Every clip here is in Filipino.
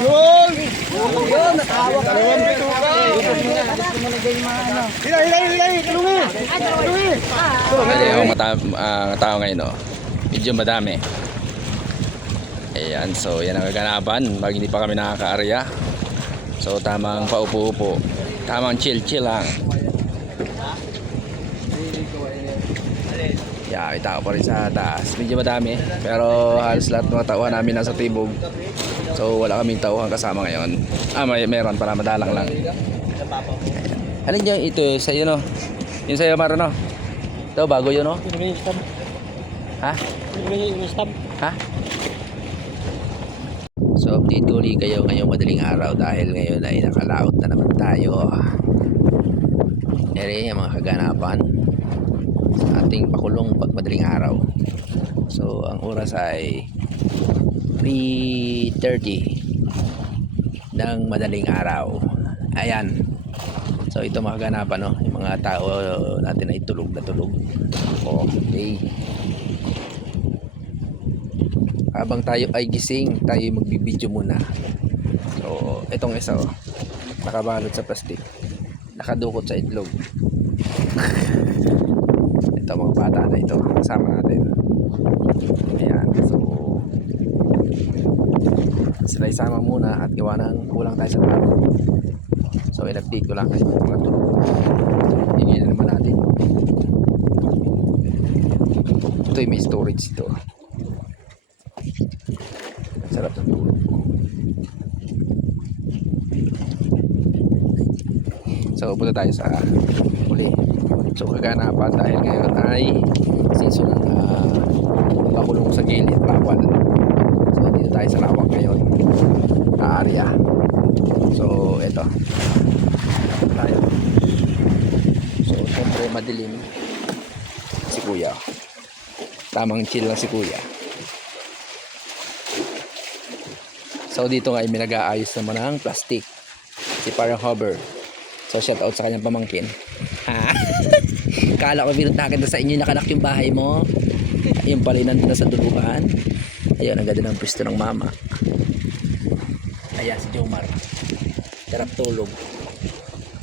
Yun! Yun, natawa ka. Dalawang bituka. Hilay, kalungi. Bali yung tao ngayon, oh. Medyo madami. Ayan, so yan ang kaganapan. Pag hindi pa kami nakaka-area. So tamang paupo-upo. Tamang chill lang. Yeah, may tao pa rin sa taas. Medyo madami. Pero halos lahat mga tauhan namin nasa tibog. So wala kaming tauhan kasama ngayon. Meron para madalang lang. Alin dyan ito sa'yo, no? Yung sa'yo, Maro, no? Ito, bago yun, no? Ha? Ha? So update ko ulit kayo ngayong madaling araw dahil ngayon ay nakalaot na naman tayo. Ere yung mga kaganapan sa ating pakulong pag madaling araw. So ang oras ay 3:30 ng madaling araw. Ayan. So ito mga kaganapan, no? Yung mga tao natin ay tulog na tulog. Okay. Habang tayo ay gising, tayo magbibideo muna. So itong isa, oh, nakabalot sa plastic, nakadukot sa itlog. Ito mga bata na ito, kasama natin. Ayan, so sila isama muna at gawa ng kulang tayo sa tao. So in-update ko lang kasi mga tulog. Hingin na naman natin. Ito yung may storage ito. Sarap ng tulog. So punta tayo sa uli. So kaganapan dahil ngayon ay season ng pakulong sa gilid, bawal. So dito tayo sa lawak ngayon na area. So eto tayo. So siyempre madilim si kuya. Tamang chill lang si kuya. So dito nga ay minag-aayos naman ng plastic si parang hover. So shout out sa kanyang pamangkin. Ha? Kala ko binuntahan kita sa inyo, nakanak yung bahay mo. Yung pala nandun na sa duluhan. Ayun, ang ganda ng pwesto ng mama. Ayan si Jomar. Sarap tulog.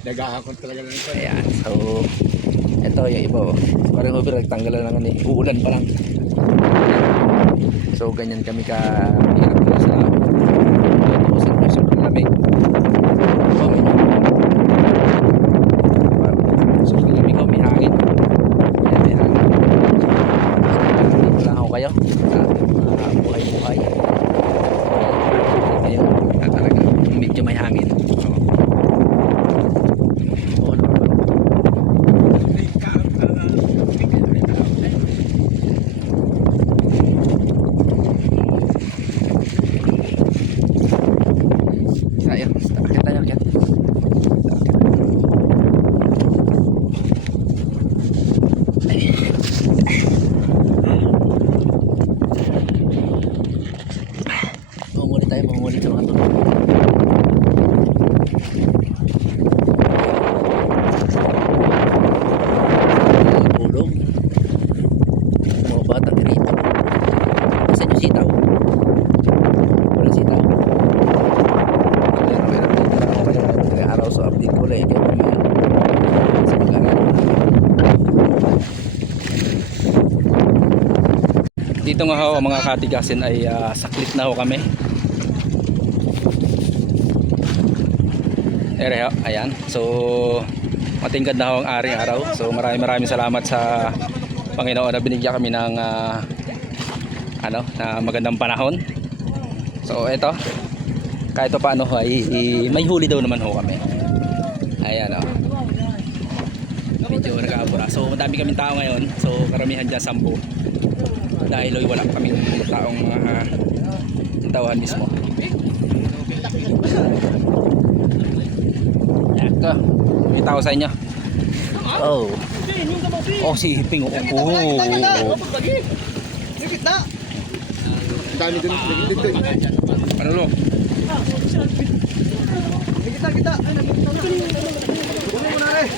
Nag-aakot talaga lang ito. Ayan, so ito yung iba, oh. Parang hover, nagtanggalan lang ni uulan pa lang. So ganyan kami ka hirap na sa tutusin mo sa lamig. So kami ko may hangin. Ayan, may hangin. So dito lang ako kayo sa ating buhay-buhay. Ayan, talaga medyo may hangin. Mangungulit sa mga tulog. Tulog. Mga bata rito. Kasi yung sitaw. Walang sitaw. Kaya araw sa update ko lang ikaw sa mag-aral. Dito nga ho mga katigasin ay saklit na ho kami. Ayan, so matingkad na ho ang aring araw. So maraming salamat sa Panginoon na binigyan kami ng na magandang panahon. So eto, kahit pa paano ay may huli daw naman ho kami. Ayan, oh. Medyo nag-aabura. So madami kaming tao ngayon. So karamihan dyan 10. Dahil wala kaming taong tauhan mismo. Ito, may tao sa inyo. Oh. Oh, si Hiping. Oh. Dikit na. Dami dun. Ano lo? Kita. Ay, nagkita na. Kunin mo na rin.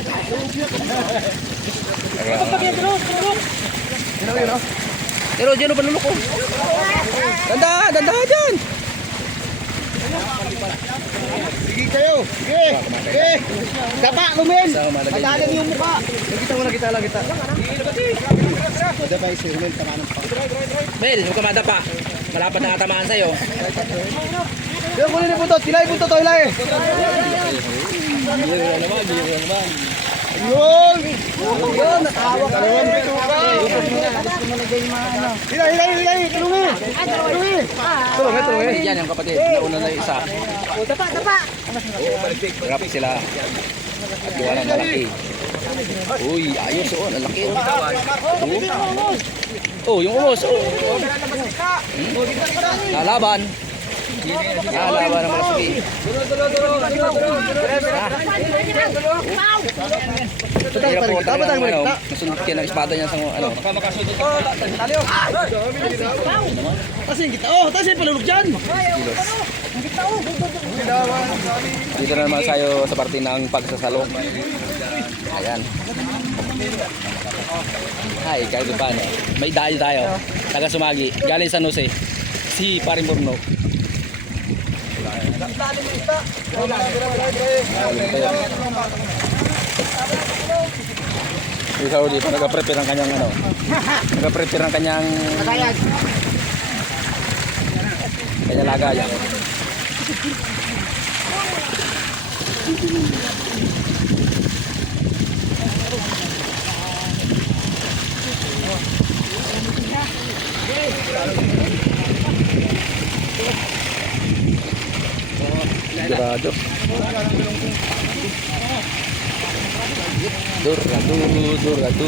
Pero dyan o panulok ko. Danda dyan. Sige kayo. Sige. Sige. Dapa, lumin. Patalan yung mukha. Nakita mo, nakita lang kita. Dapa, si Rumen, tamaan pa. Bel, huwag ka madapa. Malapad na katamaan sa'yo. Yo, kunin ni Buntot. Hilay, Buntot. Hilay. Yun! Yun! Nakahawa ka rin! Hilay! Tulungi! Tulungi! Yan yung kapatid. Nauna na yung isa. Dapa! Grabe sila. At gawa ng malaki. Uy, ayos oh. Ang laki oh. Oh, yung umos. Oh. Lalaban. Lalaban ng malaki. Hirap po tayo masunod kayo ng espada niya sa ano. Tasin kita! Oh! Tasin palulog dyan! Dito na naman tayo sa parte ng pagsasalo. Ayan. Hi, kahit paano. May dayo tayo. Taga Sumagi. Galing San Jose. Si Paring Burno. Ikaw dito nag-prepare ng kanyang ano. Nag-prepare ng kanyang lagayan. Sigurado. Durado.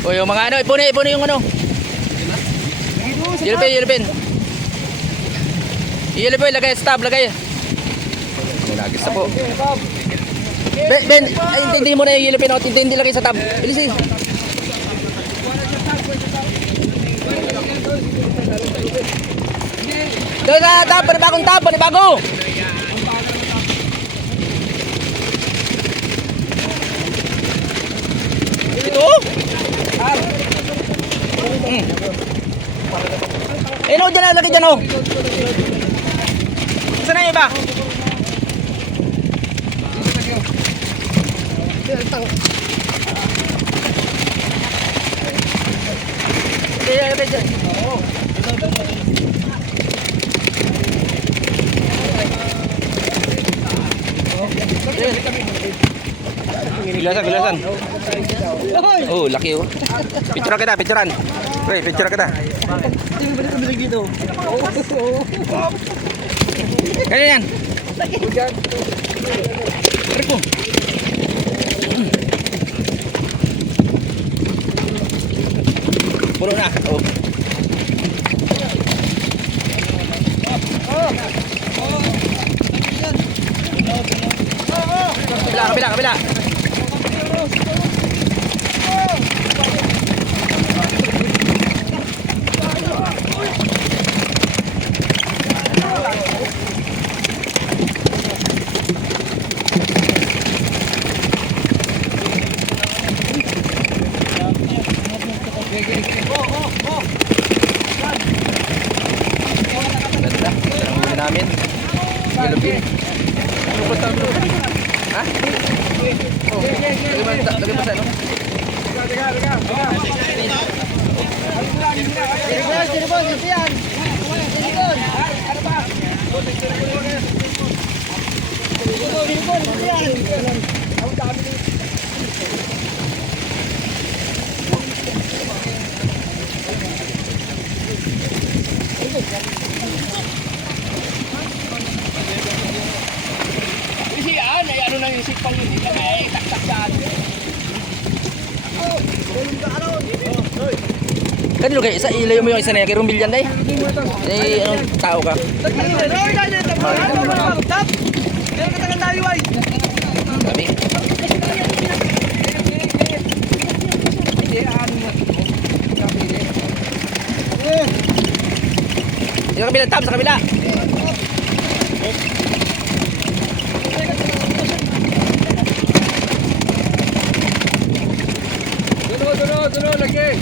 O yung mga ano, ipuni yung ano. Yelpin. Yelpin, lagay stop, lagay. Nagis na po. Ben, ay, intindi mo na yung yelpin, intindi lagay sa tab. Bilis eh. Doon sa tab, panibago. Ito? Eh no, dyan na, lagay dyan oh. Saan na yung iba? Bilasan. Oh, laki oh. Picturean. Pre, picture kita. Kaya yan. Rico. Puno na. Oh. Kabila. Ganda. Ang namin. Gilupin. Ha? Oh. Lagay mo sa ano? Ano nang isip pang yun, may taktak dyan. Kan lo kayo, ilayo mo yung isa na yan, kay Rumbil yan day. Eh, anong tao ka? Sabi? Yung kabila, Tab, sa kabila. Dulo, lagi.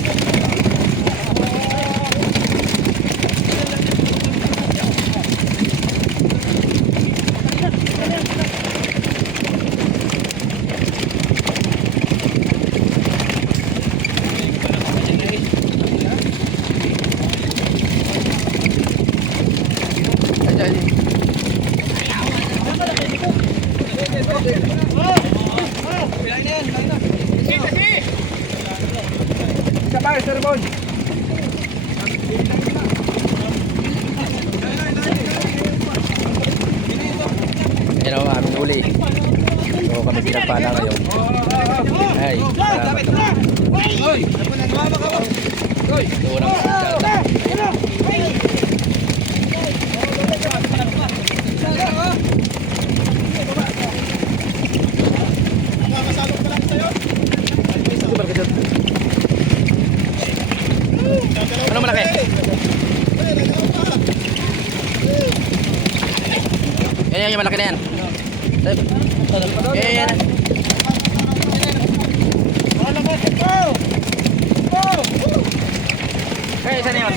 Isa pa, Sir Bon. Yan ang aming huli. So kami pinagpala ngayon. Ay, salamat naman. Doon ang magdadaan. Ano malaki? Yan, yung malaki na yan. Yan. Kaya isa na yun.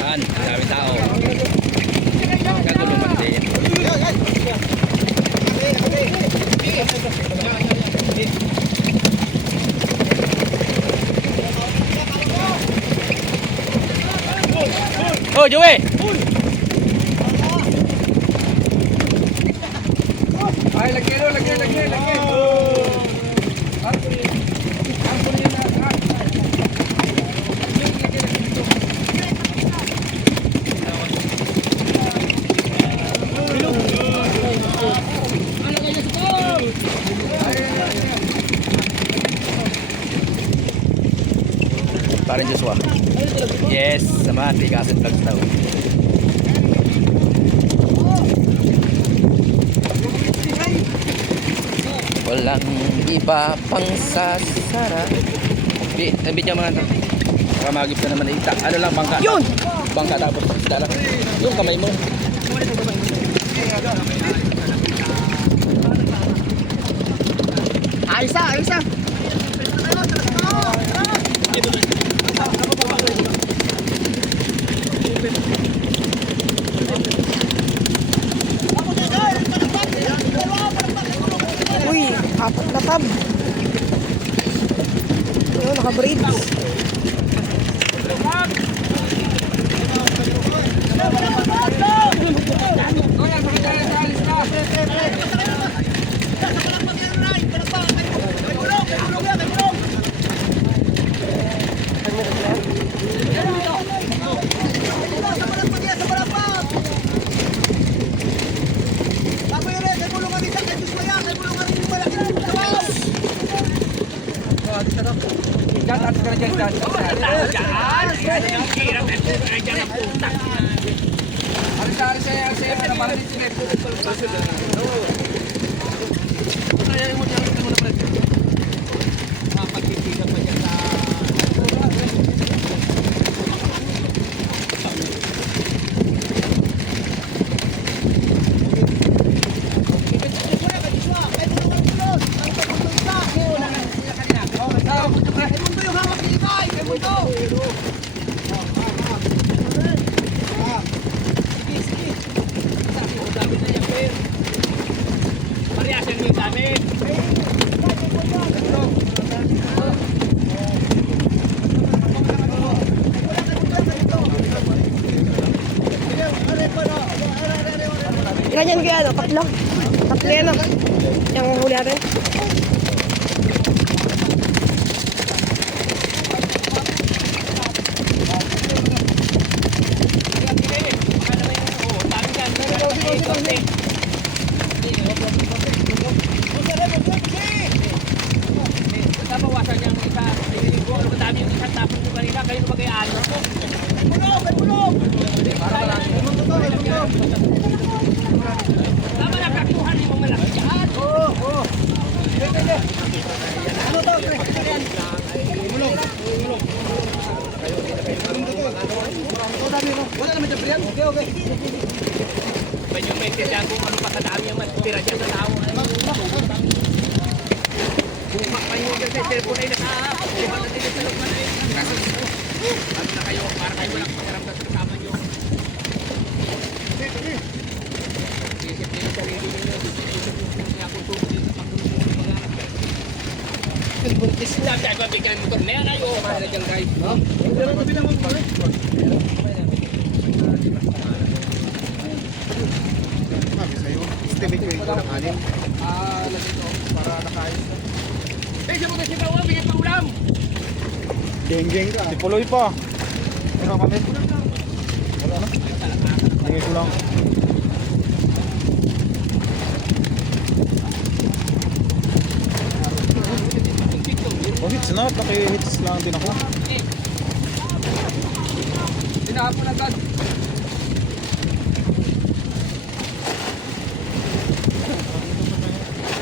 Yan, dami tao. Katulungan din. Oh, Joey! Ay, lagi. Parang Joshua. Yes, sama Tigasan Vlogs daw. Walang iba pang sasara. Bit yung mga ito. Baka magip ka naman ita. Ano lang, bangka. Yun! Bangka tapos isda lang. Yung kamay mo. Ayos ah. Uy, apat na tab. Ayun, naka-breed. Diyan, atas ka na dyan. Ilan yan kaya, ano? Tatlo? Tatlo yan, ano? Yung huli natin. naman dyan, Brian. Okay, okay. Ba yung may kaya kung ano pa kadami yung matutira dyan sa tao. Bumak pa yung dyan sa cellphone ay naka-buhat na din sa loob na rin. Ano na kayo, para kayo walang pakiramdam sa kasama nyo. Isip niyo yung sarili ninyo. Kaya kung tungkol din sa pagtulong ng mga anak. Buntis na, kaya ba bigyan mo ito? Nean ayo, mahal dyan guys. Tabi lang mo, pare. Sabi sa'yo, estimate ko yung ng anin. Lagi ito. Para nakaayos na. Eh, siya mo kasi daw, bigyan pa ulam. Geng-geng ka. Tipuloy pa. Ano kami? Wala na. Lagay ko lang. Oh, hits na. Naki-hits lang din ako. Tinahapon agad.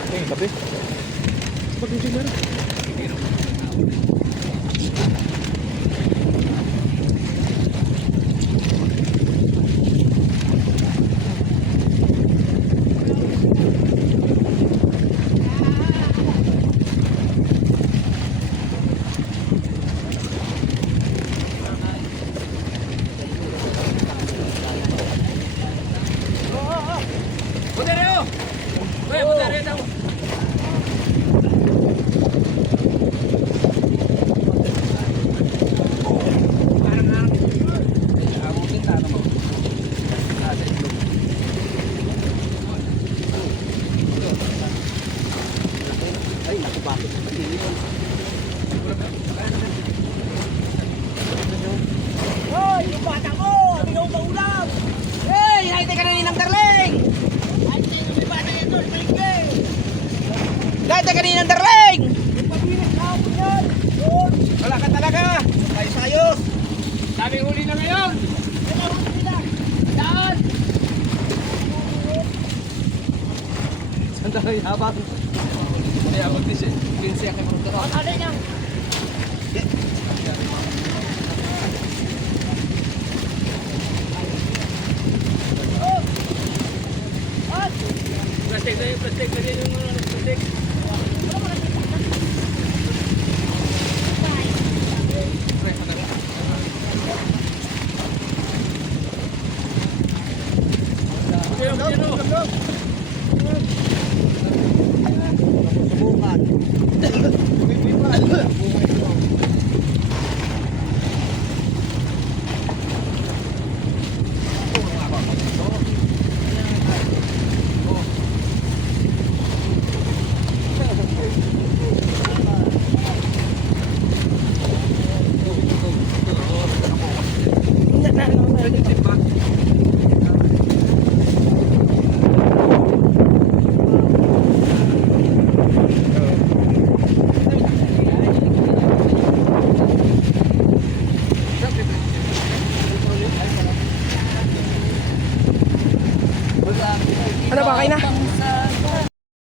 Okay, tabi. Pag-engineer. Budareo! Uy, budareo daw. Ay, naku, bakit? Hindi yun. Hoy, yung bata mo! Minaw pa ulam! Hey! Hintay ka na ninang darling! Hintay ka may bata ito! Hintay ka ninang darling! Wala ka talaga. Ayos-ayos. Daming huli na ngayon. Daan! Sandali, habang. Kaya mag-dis eh. 15 ako magdara. Ano yan? Plastic na yung plastic. Lagyan yung mga plastic. Subukan.